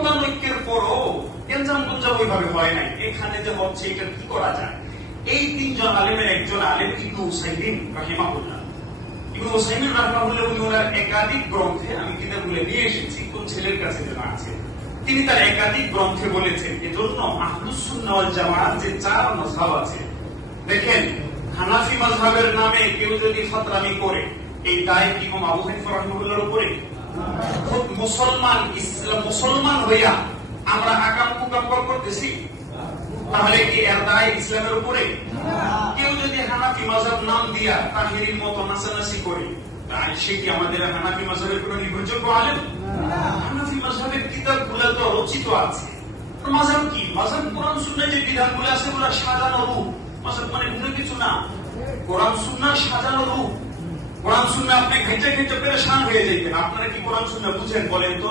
মতানৈক্যের পরও গেঞ্জাম গুঞ্জাম ওইভাবে হয় নাই। এখানে যে হচ্ছে এটা কি করা যায়, এই তিনজন আলেমের একজন আলেম ইবনে উসাইমিন রাহিমাহুল্লাহ। ইবনে উসাইমিন রাহিমাহুল্লাহ উনি ওনার একাধিক গ্রন্থে, আমি কিতাবগুলো নিয়ে এসেছি কোন ছেলের কাছে যেন আছে, তিনি তার একাধিক গ্রন্থে বলেছেন এজন্য আহলুস সুন্নাহ ওয়াল জামাত যে চার মাযহাব আছে, দেখেন হানাফি মাযহাবের নামে কেউ যদি ফাতরামি করে এই দায় কি ইমাম আবু হানিফা রাহিমাহুল্লাহর উপরে? খুব মুসলমান, ইসলাম মুসলমান হইয়া আমরা আকাম কুকাম করতেছি, তাহলে কি এর দায় ইসলামের উপরে? কেউ যদি হানাফি মাযহাব নাম দিয়া তাহিরির মতো নাচানাচি করে, তাই সে কি আমাদের হানাফি মাযহাবের কোন নির্ভরযোগ্য আলেম? হানাফি মাযহাবের কিতাবগুলো তো রচিত আছে। মাযহাব কি? মাযহাব কোরআন সুন্নাহর যে বিধানগুলো আছে ওগুলো সাজানো রূপ। মাযহাব মানে ভিন্ন কিছু না, কোরআন সুন্নাহর সাজানো রূপ। কোরআন সুন্নাহ আপনি ঘেঁটে ঘেঁটে পেরেশান হয়ে যাইতেন। আপনারা কি কোরআন সুন্নাহ বুঝেন বলেন তো?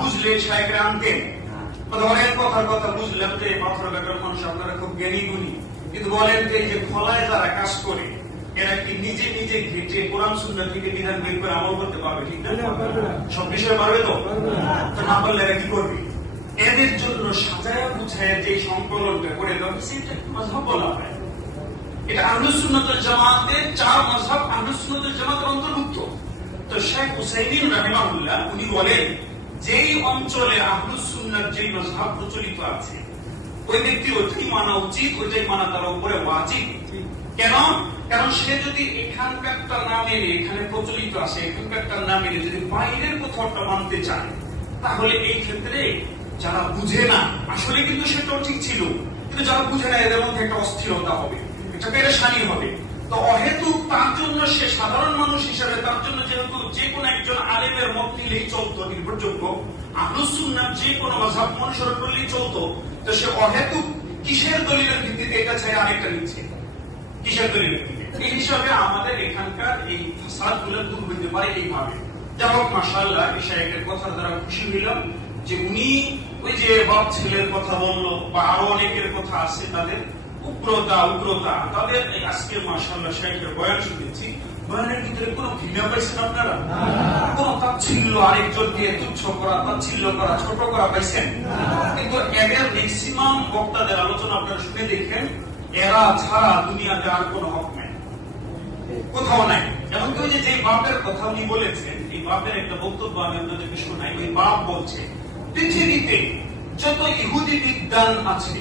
বুঝলে শায়েখরা আনতেন। অনেক কথার কথা বুঝলাম যে পাথর বেকার মানুষ আপনারা খুব জ্ঞানী গুণী, কিন্তু বলেন যে এই যে খোলায় যারা কাজ করে এরা কি নিজে নিজে ঘেঁটে কোরআন সুন্নাহ থেকে বিধান বের করে আমল করতে পারবে? ঠিক না? সব বিষয়ে পারবে তো? না পারলে এরা কি করবে? এদের জন্য সাজায়া বুঝায় যে সংকলনটা করে দেওয়া সেটা মাযহাব বলা হয়। এটা আহলুস সুন্নাহ ওয়াল জামাতের চার মাযহাব আহলুস সুন্নাহ ওয়াল জামাতের অন্তর্ভুক্ত। তো শেখ উসাইমিন রাহিমাহুল্লাহ উনি বলেন যেই অঞ্চলে আহলুস সুন্নাহর যে মাযহাব প্রচলিত আছে ওই ব্যক্তি ওইটাই মানা উচিত, ওইটাই মানা তার উপরে ওয়াজিব। কেন? কারণ সে যদি এখানকারটা না মেনে, এখানে প্রচলিত আছে এখানকারটা না মেনে যদি বাইরের কোথাওটা মানতে চায়, তাহলে এই ক্ষেত্রে যারা বুঝে না, আসলে কিন্তু সেটাও ঠিক ছিল, কিন্তু যারা বুঝে না এদের মধ্যে একটা অস্থিরতা হবে, একটা পেরেশানি হবে। তো অহেতুক তার জন্য সে সাধারণ মানুষ হিসেবে তার জন্য যেহেতু যে কোনো একজন আলেমের মত নিলেই চলতো, নির্ভরযোগ্য আহলুস সুন্নাহ যে কোনো মাযহাব অনুসরণ করলেই চলতো, তো সে অহেতুক কিসের দলিলের ভিত্তিতে এটা চাই আরেকটা নিচ্ছে? কিসের দলিলের ভিত্তিতে? এই হিসাবে আমাদের এখানকার এই ফাসাদগুলো দূর হইতে পারে এইভাবে। যাই হোক, মাশাআল্লাহ এই শায়েখের কথার দ্বারা খুশি হইলাম যে উনি ওই যে বাপ ছেলের কথা বললো বা আরো অনেকের কথা আছে তাদের উগ্রতা তাদের আজকে মাশাআল্লাহ শায়েখের বয়ান শুনেছি, বয়ানের ভিতরে কোনো ঘৃণা পাইছেন আপনারা? কোন তাচ্ছিল্য, আরেকজনকে তুচ্ছ করা, তাচ্ছিল্য করা, ছোট করা পাইছেন? কিন্তু এদের ম্যাক্সিমাম বক্তাদের আলোচনা আপনারা শুনে দেখেন, এরা ছাড়া দুনিয়াতে আর কোনো হক নাই, কোথাও নাই। এমনকি ওই যে বাপের কথা উনি বলেছেন, এই বাপের একটা বক্তব্য আমি আপনাদেরকে শোনাই। ওই বাপ বলছে পৃথিবীতে যত ইহুদি বিদ্বান আছে,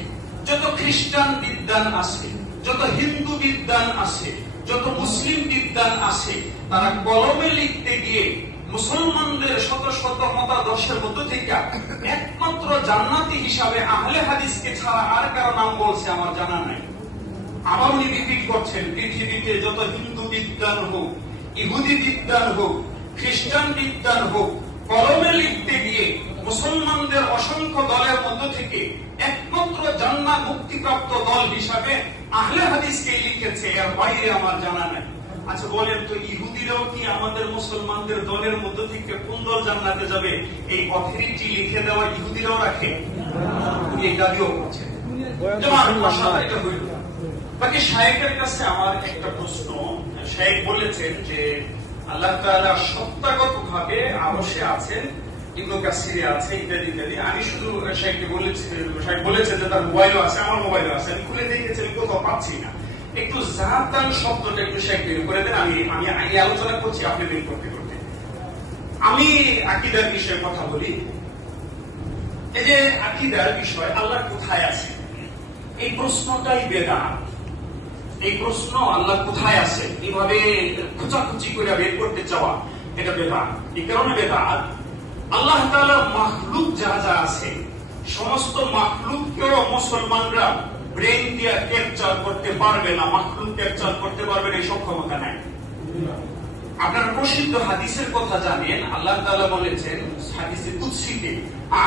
যত খ্রিস্টান বিদ্বান আছে, যত হিন্দু বিদ্বান আছে, যত মুসলিম বিদ্বান আছে, তারা কলমে লিখতে গিয়ে মুসলমানদের শত শত মতাদর্শের মধ্য থেকে একমাত্র জান্নাতি হিসাবে আহলে হাদিসকে ছাড়া আর কারো নাম বলছে আমার জানা নাই। আবার উনি রিপিট করছেন, পৃথিবীতে যত হিন্দু বিদ্বান হোক, ইহুদি বিদ্বান হোক, খ্রিস্টান বিদ্বান হোক, কলমে লিখতে গিয়ে মুসলমানদের অসংখ্য দলের মধ্য থেকে একমাত্র জান্নাত মুক্তিপ্রাপ্ত দল হিসাবে আহলে হাদিসকে লিখেছে, এর বাইরে আমার জানা নাই। আচ্ছা বলেন তো, ইহুদিরাও কি আমাদের মুসলমানদের দলের মধ্য থেকে কোন দল জান্নাতে যাবে এই অথরিটি লিখে দেওয়া ইহুদিরাও রাখে? উনি এই দাবিও করছেন। বাকি শায়েখের কাছে আমার একটা প্রশ্ন। শায়েখ বলেছেন যে আল্লাহ তাআলা সত্তাগতভাবে আরশে আছেন, ইবনে কাসিরে আছে, ইত্যাদি ইত্যাদি। আমি শুধু শায়েখকে বলেছি, শায়েখ বলেছে যে তার মোবাইলও আছে, আমার মোবাইলও আছে, আমি খুলে দেখেছি, আমি কোথাও পাচ্ছি না। একটু জাতান শব্দটা একটু শায়েখ বের করে দেন। আমি এই আলোচনা করছি, আপনি বের করতে করতে। আমি আকীদার বিষয়ে কথা বলি। এই যে আকীদার বিষয়, আল্লাহ কোথায় আছে, এই প্রশ্নটাই বেদাত। এই প্রশ্ন আল্লাহ কোথায় আছে এইভাবে খোঁচাখুচি করে বের করতে চাওয়া, এটা বেদাত। এই কারণে বেদাত, আল্লাহ তাআলার মাখলুক যা যা আছে সমস্ত মাখলুককেও মুসলমানরা ব্রেন দিয়ে ক্যাপচার করতে পারবে না, মাখলুক ক্যাপচার করতে পারবে না, এই সক্ষমতা নাই। আপনারা প্রসিদ্ধ হাদিসের কথা জানেন, আল্লাহ তাআলা বলেছেন হাদিসে কুদসিতে,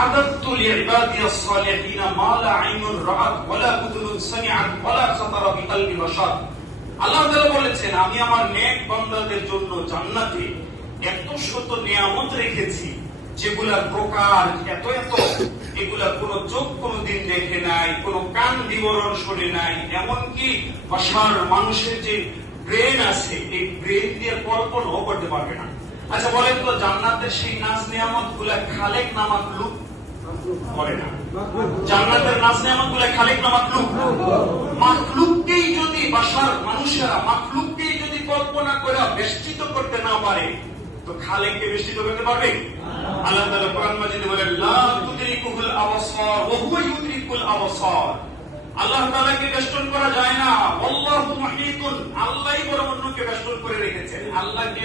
আ'দাতু লিইবাদিয়াস সালিহিনা মা লা আইনুন রাআত ওয়া লা উযুনুন সামিআত ওয়া লা খাতারা বিকলবি বাশার। আল্লাহ তাআলা বলেছেন আমি আমার নেক বান্দাদের জন্য জান্নাতে এত শত নিয়ামত রেখেছি যেগুলার প্রকার এত এত, এগুলা কোন চোখ কোনদিন দেখে নাই, কোন কান বিবরণ শোনে নাই, এমনকি বাশার মানুষের যে ব্রেন আছে এই ব্রেন দিয়ে কল্পনাও করতে পারবে না। আচ্ছা বলেন তো, জান্নাতের সেই নাজ নিয়ামত গুলা খালেক না মাখলুক? বলে না। জান্নাতের নাজ নেয়ামতগুলো খালিক না মাখলুক? মাখলুককেই যদি বাশার মানুষেরা মাখলুককেই যদি কল্পনা করে বেষ্টিত করতে না পারে, তো খালিককে বেষ্টিত করতে পারবে? আল্লাহ তাআলা কোরআন মাজিদে বলেন, লা তুদরিকুহুল আবসার ওয়া হুয়া ইউদরিকুল আবসার। আল্লাহ তাআলাকে বেষ্টন করা যায় না। আল্লাহু মুহীতুন, আল্লাহই বরং অন্যকে বেষ্টন করে রেখেছেন। আল্লাহকে